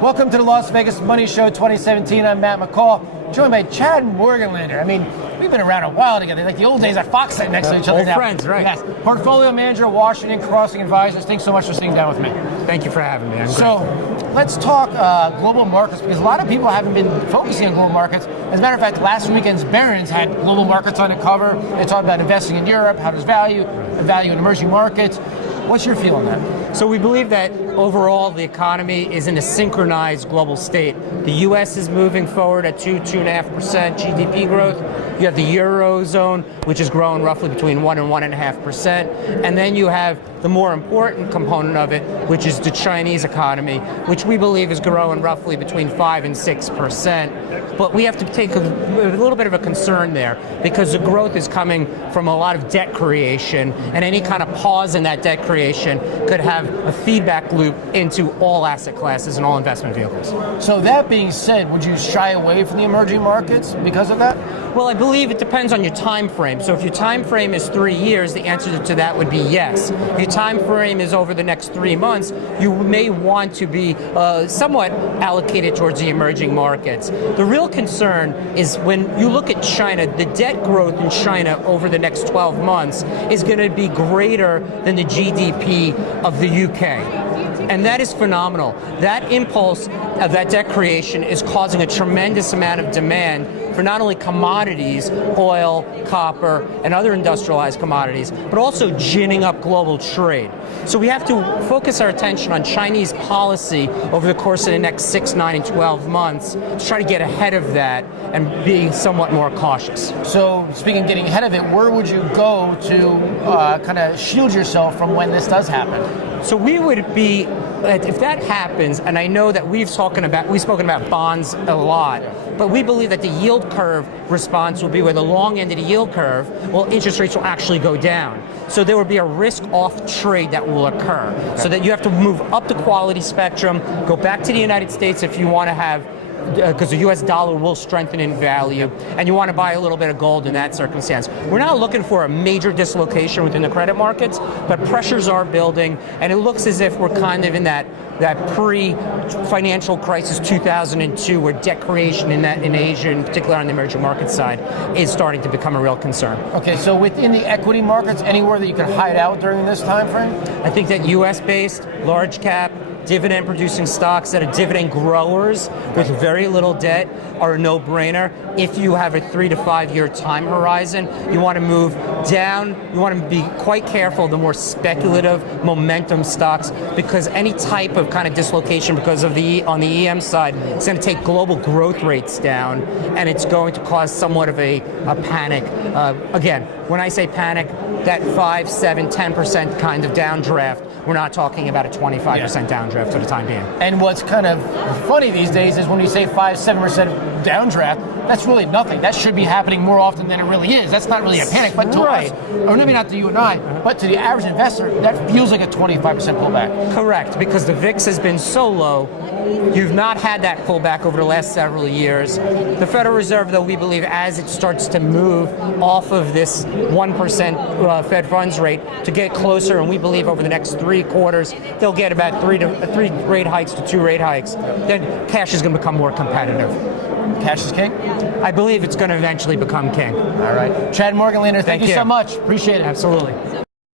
Welcome to the Las Vegas Money Show 2017. I'm Matt McCall, joined by Chad Morganlander. I mean, we've been around a while together, like the old days at Fox sitting next to each other. Old friends, right? Yes. Portfolio manager, Washington Crossing Advisors. Thanks so much for sitting down with me. Thank you for having me. Let's talk global markets, because a lot of people haven't been focusing on global markets. As a matter of fact, last weekend's Barron's had global markets on the cover. They talked about investing in Europe, how does value in emerging markets. What's your feel on that? So we believe that overall the economy is in a synchronized global state. The U.S. is moving forward at 2.5% GDP growth. You have the Eurozone, which is growing roughly between 1 and 1.5%. And then you have the more important component of it, which is the Chinese economy, which we believe is growing roughly between 5 and 6%. But we have to take a little bit of a concern there, because the growth is coming from a lot of debt creation, and any kind of pause in that debt creation could have a feedback loop into all asset classes and all investment vehicles. So that being said, would you shy away from the emerging markets because of that? Well, I believe it depends on your time frame. So if your time frame is 3 years, the answer to that would be yes. If your time frame is over the next 3 months, you may want to be somewhat allocated towards the emerging markets. The real concern is when you look at China, the debt growth in China over the next 12 months is going to be greater than the GDP of the UK. And that is phenomenal. That impulse of that debt creation is causing a tremendous amount of demand for not only commodities, oil, copper, and other industrialized commodities, but also ginning up global trade. So we have to focus our attention on Chinese policy over the course of the next 6, 9, and 12 months to try to get ahead of that and be somewhat more cautious. So speaking of getting ahead of it, where would you go to kind of shield yourself from when this does happen? So we would be, if that happens, and I know that we've spoken about bonds a lot, but we believe that the yield curve response will be where the long end of the yield curve, well, interest rates will actually go down. So there will be a risk-off trade that will occur. So that you have to move up the quality spectrum, go back to the United States if you want to have, because the U.S. dollar will strengthen in value, and you want to buy a little bit of gold in that circumstance. We're not looking for a major dislocation within the credit markets, but pressures are building, and it looks as if we're kind of in that pre-financial crisis 2002, where debt creation in Asia, in particular on the emerging market side, is starting to become a real concern. Okay, so within the equity markets, anywhere that you could hide out during this time frame? I think that U.S.-based, large cap, dividend-producing stocks that are dividend growers with very little debt are a no-brainer. If you have a 3 to 5 year time horizon, you want to move down. You want to be quite careful of the more speculative momentum stocks, because any type of kind of dislocation because of on the EM side, it's going to take global growth rates down, and it's going to cause somewhat of a panic. Again, when I say panic, that 5, 7, 10% kind of downdraft, we're not talking about a 25% downdraft for the time being. And what's kind of funny these days is when you say 5, 7% downdraft, that's really nothing. That should be happening more often than it really is. That's not really a panic, but to us, or maybe not to you and I, but to the average investor, that feels like a 25% pullback. Correct, because the VIX has been so low. You've not had that pullback over the last several years. The Federal Reserve, though, we believe as it starts to move off of this 1% Fed funds rate to get closer, and we believe over the next 3 quarters, they'll get about 3 rate hikes to 2 rate hikes, then cash is going to become more competitive. Cash is king? I believe it's going to eventually become king. All right. Chad Morganlander, thank you so much. Appreciate it. Absolutely.